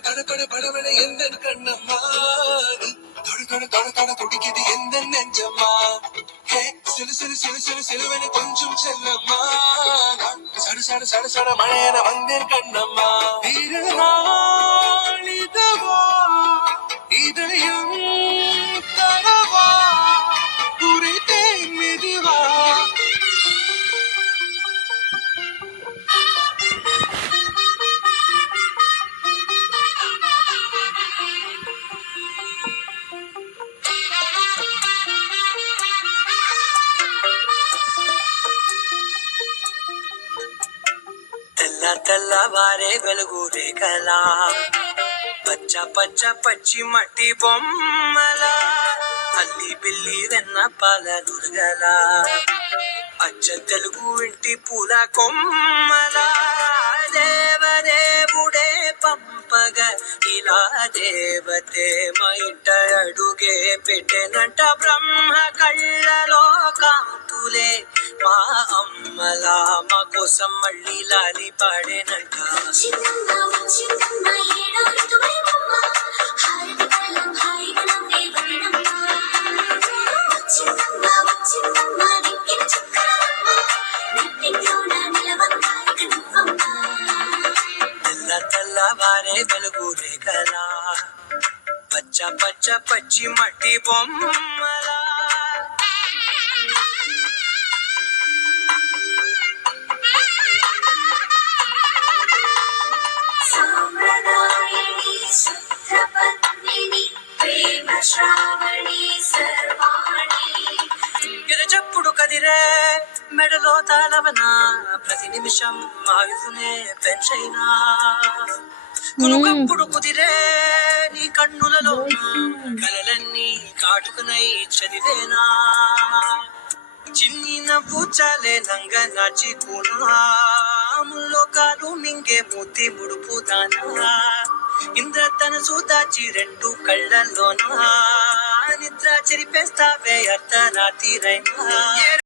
பட படவென எந்த கண்ணம்மா நீ தொடு தொடு தொடு தொட துடிக்குது எந்த நெஞ்சம்மா ஹே சிலு சிலு சிலு சிலு சிலுவென கொஞ்சம் செல்லம்மா சடு சடு சடு சட மழையென வந்தேன் கண்ணம்மா இருநாளிதவா இதயம் தரவா உரைத்தேன் மெதுவா తెల్లవారే వెలుగు రేఖలా పచ్చ పచ్చ పచ్చి మట్టి బొమ్మల అల్లి బిల్లి వెన్న పాల నురగల అచ్చ తెలుగు ఇంటి పూల కొమ్మల దేవదేవుడే పంపగ ఇలా దేవతే మా ఇంట అడుగే పెట్టెనంట బ్రహ్మ కళ్ళలో కాంతులే మా అమ్మలా మా కోసం మళ్ళీ లాలి పాడేనంట తెల్లవారే వెలుగు రేఖలా పచ్చ పచ్చ పచ్చి మట్టి బొమ్మలా ఎరచప్పుడు కదిరే మెడలో తాళవన ప్రతి నిమిషం ఆయుధునే పెంచైనా కునుకప్పుడు కుదిరే నీ కన్నులలో కలలన్నీ కాటుకునై చదివేనా చిన్ని నవ్వు చాలే నంగ నాచి కూనాముల్లో కాలు మింగే మూతి ముడుపు దానా ఇంద్రధనసు దాచి రెండు కళ్ళల్లోనా నిద్ర చెరిపేస్తావే అర్ధరాత్రిరైనా